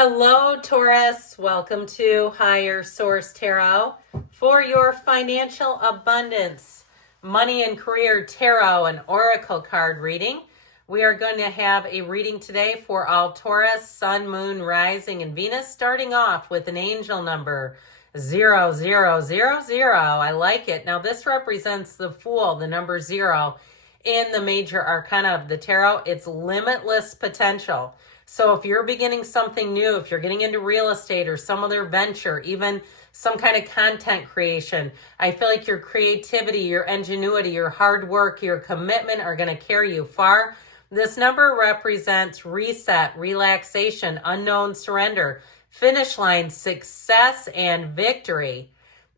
Hello, Taurus. Welcome to Higher Source Tarot for your financial abundance, money and career tarot and oracle card reading. We are going to have a reading today for all Taurus, Sun, Moon, Rising, and Venus, starting off with an angel number 0000. I like it. Now, this represents the Fool, the number 0 in the major arcana of the tarot. It's limitless potential. So if you're beginning something new, if you're getting into real estate or some other venture, even some kind of content creation, I feel like your creativity, your ingenuity, your hard work, your commitment are going to carry you far. This number represents reset, relaxation, unknown surrender, finish line, success, and victory.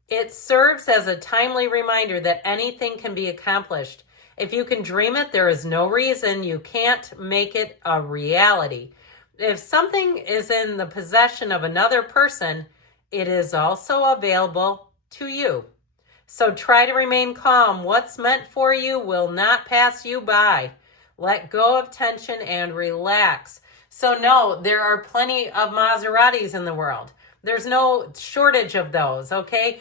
It serves as a timely reminder that anything can be accomplished. If you can dream it, there is no reason you can't make it a reality. If something is in the possession of another person, it is also available to you. So try to remain calm. What's meant for you will not pass you by. Let go of tension and relax. So no, there are plenty of Maseratis in the world. There's no shortage of those, okay?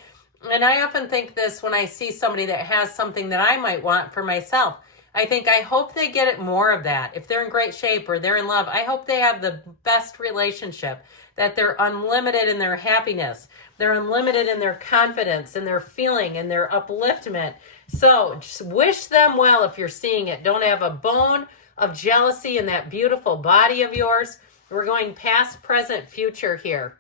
And I often think this when I see somebody that has something that I might want for myself. I think, I hope they get it more of that. If they're in great shape or they're in love, I hope they have the best relationship, that they're unlimited in their happiness. They're unlimited in their confidence and their feeling and their upliftment. So just wish them well if you're seeing it. Don't have a bone of jealousy in that beautiful body of yours. We're going past, present, future here.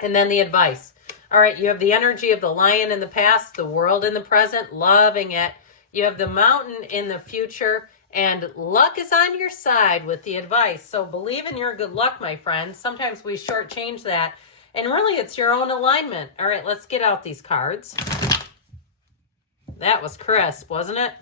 And then the advice. All right, you have the energy of the lion in the past, the world in the present, loving it. You have the mountain in the future, and luck is on your side with the advice. So believe in your good luck, my friends. Sometimes we shortchange that, and really it's your own alignment. All right, let's get out these cards. That was crisp, wasn't it?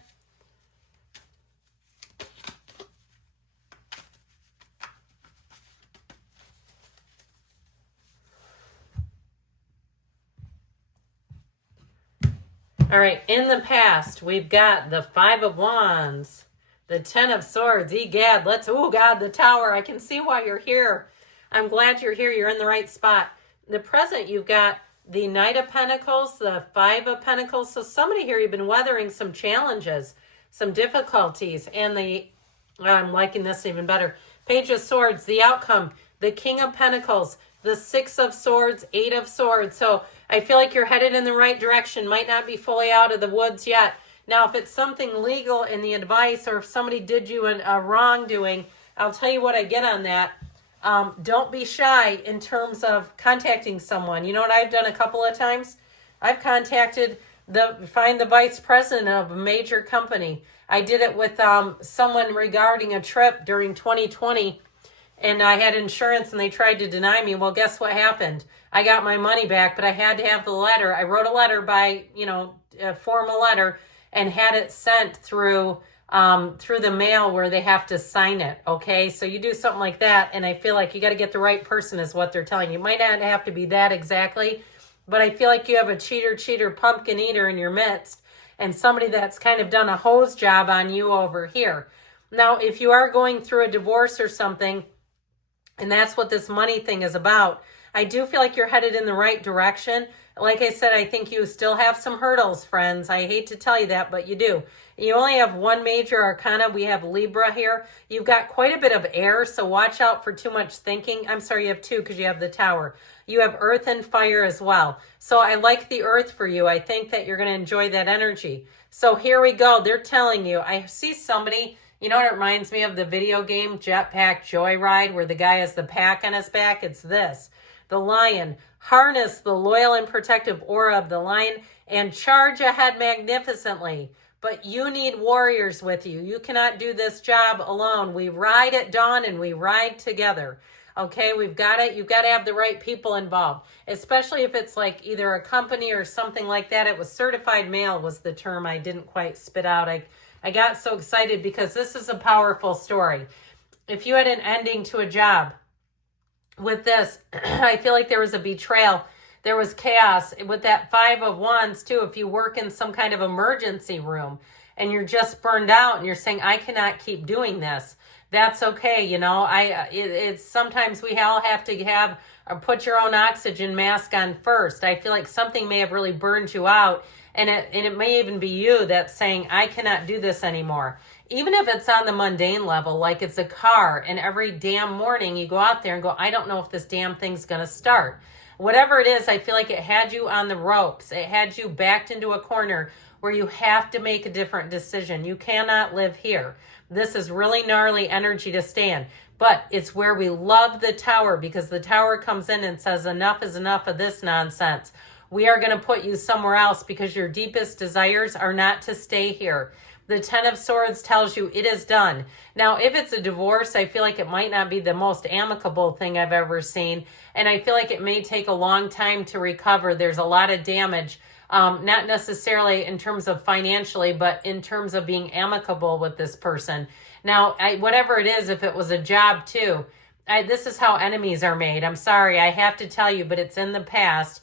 All right, in the past, we've got the 5 of Wands, the 10 of Swords, egad, oh God, the Tower. I can see why you're here. I'm glad you're here. You're in the right spot. The present, you've got the Knight of Pentacles, the 5 of Pentacles. So somebody here, you've been weathering some challenges, some difficulties, and I'm liking this even better. Page of Swords, the outcome, the King of Pentacles, the 6 of Swords, 8 of Swords. So I feel like you're headed in the right direction. Might not be fully out of the woods yet. Now, if it's something legal in the advice, or if somebody did you a wrongdoing, I'll tell you what I get on that. Don't be shy in terms of contacting someone. You know what I've done a couple of times? I've contacted find the vice president of a major company. I did it with someone regarding a trip during 2020. And I had insurance and they tried to deny me. Well, guess what happened? I got my money back, but I had to have the letter. I wrote a letter by, a formal letter, and had it sent through the mail where they have to sign it. Okay, so you do something like that, and I feel like you got to get the right person is what they're telling you. It might not have to be that exactly, but I feel like you have a cheater, pumpkin eater in your midst, and somebody that's kind of done a hose job on you over here. Now, if you are going through a divorce or something, and that's what this money thing is about, I do feel like you're headed in the right direction. Like I said, I think you still have some hurdles, friends. I hate to tell you that, but you do. You only have one major arcana. We have Libra here. You've got quite a bit of air, so watch out for too much thinking. I'm sorry, you have 2 because you have the Tower. You have earth and fire as well. So I like the earth for you. I think that you're going to enjoy that energy. So here we go. They're telling you. I see somebody... You know what it reminds me of? The video game Jetpack Joyride, where the guy has the pack on his back? It's this. The lion. Harness the loyal and protective aura of the lion and charge ahead magnificently. But you need warriors with you. You cannot do this job alone. We ride at dawn and we ride together. Okay, you've got to have the right people involved, especially if it's like either a company or something like that. It was certified mail was the term I didn't quite spit out. I got so excited because this is a powerful story. If you had an ending to a job with this, I feel like there was a betrayal. There was chaos. With that 5 of Wands too, if you work in some kind of emergency room and you're just burned out and you're saying, I cannot keep doing this, That's okay. You know, it's sometimes we all have to have or put your own oxygen mask on first. I feel like something may have really burned you out, and it may even be you that's saying, I cannot do this anymore. Even if it's on the mundane level, like it's a car, and every damn morning you go out there and go, I don't know if this damn thing's going to start. Whatever it is, I feel like it had you on the ropes. It had you backed into a corner where you have to make a different decision. You cannot live here. This is really gnarly energy to stand. But it's where we love the tower, because the tower comes in and says, enough is enough of this nonsense. We are going to put you somewhere else because your deepest desires are not to stay here. The Ten of Swords tells you it is done. Now, if it's a divorce, I feel like it might not be the most amicable thing I've ever seen. And I feel like it may take a long time to recover. There's a lot of damage, not necessarily in terms of financially, but in terms of being amicable with this person. Now, whatever it is, if it was a job too, this is how enemies are made. I'm sorry, I have to tell you, but it's in the past,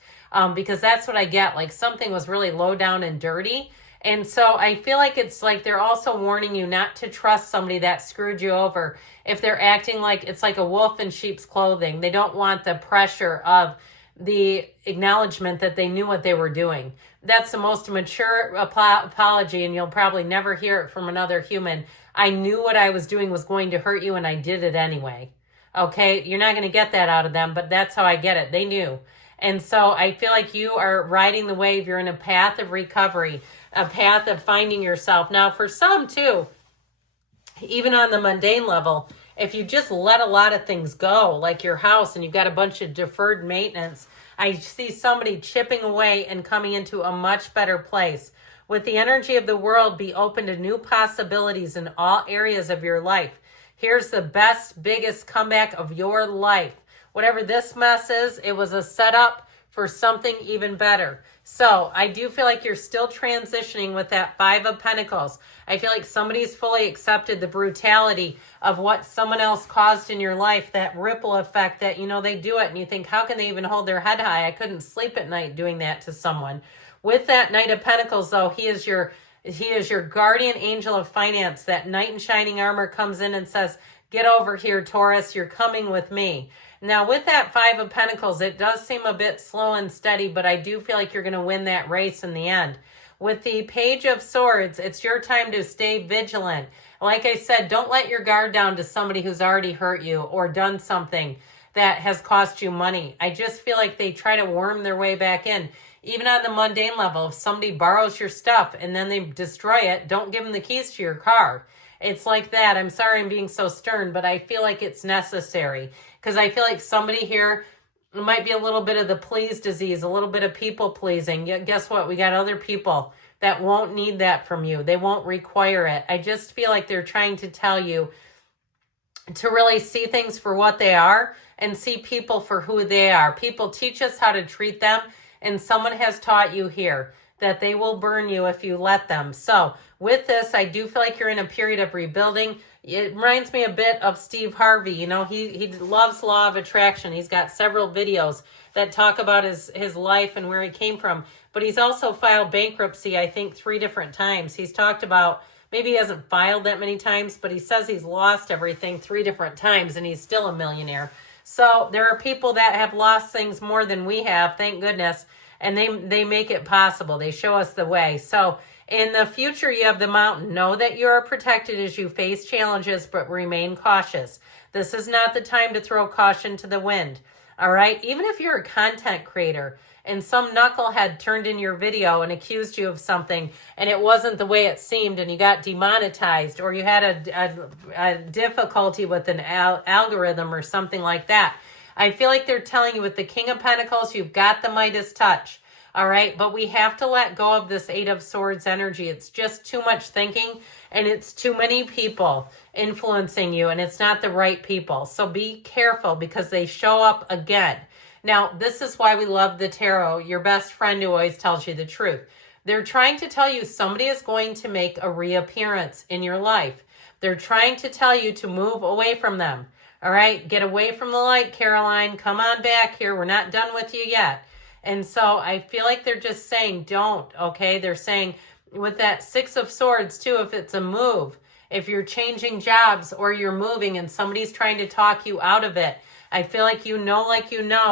because that's what I get. Like something was really low down and dirty. And so I feel like it's like they're also warning you not to trust somebody that screwed you over if they're acting like it's like a wolf in sheep's clothing. They don't want the pressure of the acknowledgement that they knew what they were doing. That's the most mature apology, and you'll probably never hear it from another human. I knew what I was doing was going to hurt you, and I did it anyway. Okay, you're not going to get that out of them, but that's how I get it. They knew. And so I feel like you are riding the wave. You're in a path of recovery, a path of finding yourself. Now, for some too, even on the mundane level, if you just let a lot of things go, like your house, and you've got a bunch of deferred maintenance, I see somebody chipping away and coming into a much better place. With the energy of the world, be open to new possibilities in all areas of your life. Here's the best, biggest comeback of your life. Whatever this mess is, it was a setup for something even better. So I do feel like you're still transitioning with that Five of Pentacles. I feel like somebody's fully accepted the brutality of what someone else caused in your life, that ripple effect that, you know, they do it and you think, how can they even hold their head high? I couldn't sleep at night doing that to someone. With that Knight of Pentacles, though, he is your guardian angel of finance. That knight in shining armor comes in and says, get over here, Taurus, you're coming with me. Now, with that Five of Pentacles, it does seem a bit slow and steady, but I do feel like you're going to win that race in the end. With the Page of Swords, it's your time to stay vigilant. Like I said, don't let your guard down to somebody who's already hurt you or done something that has cost you money. I just feel like they try to worm their way back in. Even on the mundane level, if somebody borrows your stuff and then they destroy it, don't give them the keys to your car. It's like that. I'm sorry I'm being so stern, but I feel like it's necessary. Because I feel like somebody here might be a little bit of the please disease, a little bit of people pleasing. Yet guess what? We got other people that won't need that from you. They won't require it. I just feel like they're trying to tell you to really see things for what they are and see people for who they are. People teach us how to treat them, and someone has taught you here that they will burn you if you let them. So with this, I do feel like you're in a period of rebuilding. It reminds me a bit of Steve Harvey. You know, he loves law of attraction. He's got several videos that talk about his life and where he came from. But he's also filed bankruptcy, I think, 3 different times. He's talked about, maybe he hasn't filed that many times, but he says he's lost everything 3 different times and he's still a millionaire. So there are people that have lost things more than we have, thank goodness. And they make it possible. They show us the way. So in the future, you have the Mountain. Know that you are protected as you face challenges, but remain cautious. This is not the time to throw caution to the wind. All right? Even if you're a content creator and some knucklehead turned in your video and accused you of something and it wasn't the way it seemed and you got demonetized, or you had a difficulty with an algorithm or something like that, I feel like they're telling you with the King of Pentacles, you've got the Midas touch. All right, but we have to let go of this Eight of Swords energy. It's just too much thinking, and it's too many people influencing you, and it's not the right people. So be careful, because they show up again. Now, this is why we love the tarot, your best friend who always tells you the truth. They're trying to tell you somebody is going to make a reappearance in your life. They're trying to tell you to move away from them. All right, get away from the light, Caroline. Come on back here. We're not done with you yet. And so I feel like they're just saying don't, okay? They're saying with that Six of Swords too, if it's a move, If you're changing jobs or you're moving and somebody's trying to talk you out of it, I feel like you know,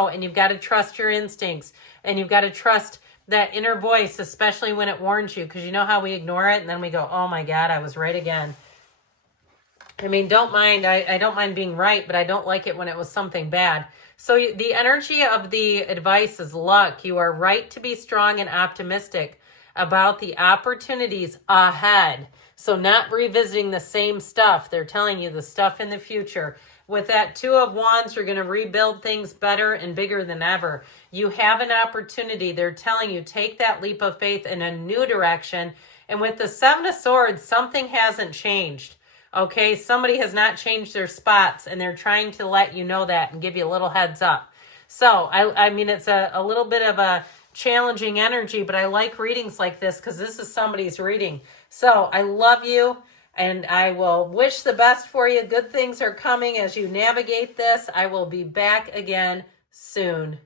and you've got to trust your instincts, and you've got to trust that inner voice, especially when it warns you, because you know how we ignore it and then we go, oh my God, I was right again. I mean, I don't mind being right, but I don't like it when it was something bad. So the energy of the advice is luck. You are right to be strong and optimistic about the opportunities ahead. So not revisiting the same stuff. They're telling you the stuff in the future. With that Two of Wands, you're going to rebuild things better and bigger than ever. You have an opportunity. They're telling you, take that leap of faith in a new direction. And with the Seven of Swords, something hasn't changed. Okay, somebody has not changed their spots, and they're trying to let you know that and give you a little heads up. So, I mean, it's a little bit of a challenging energy, but I like readings like this because this is somebody's reading. So, I love you, and I will wish the best for you. Good things are coming as you navigate this. I will be back again soon.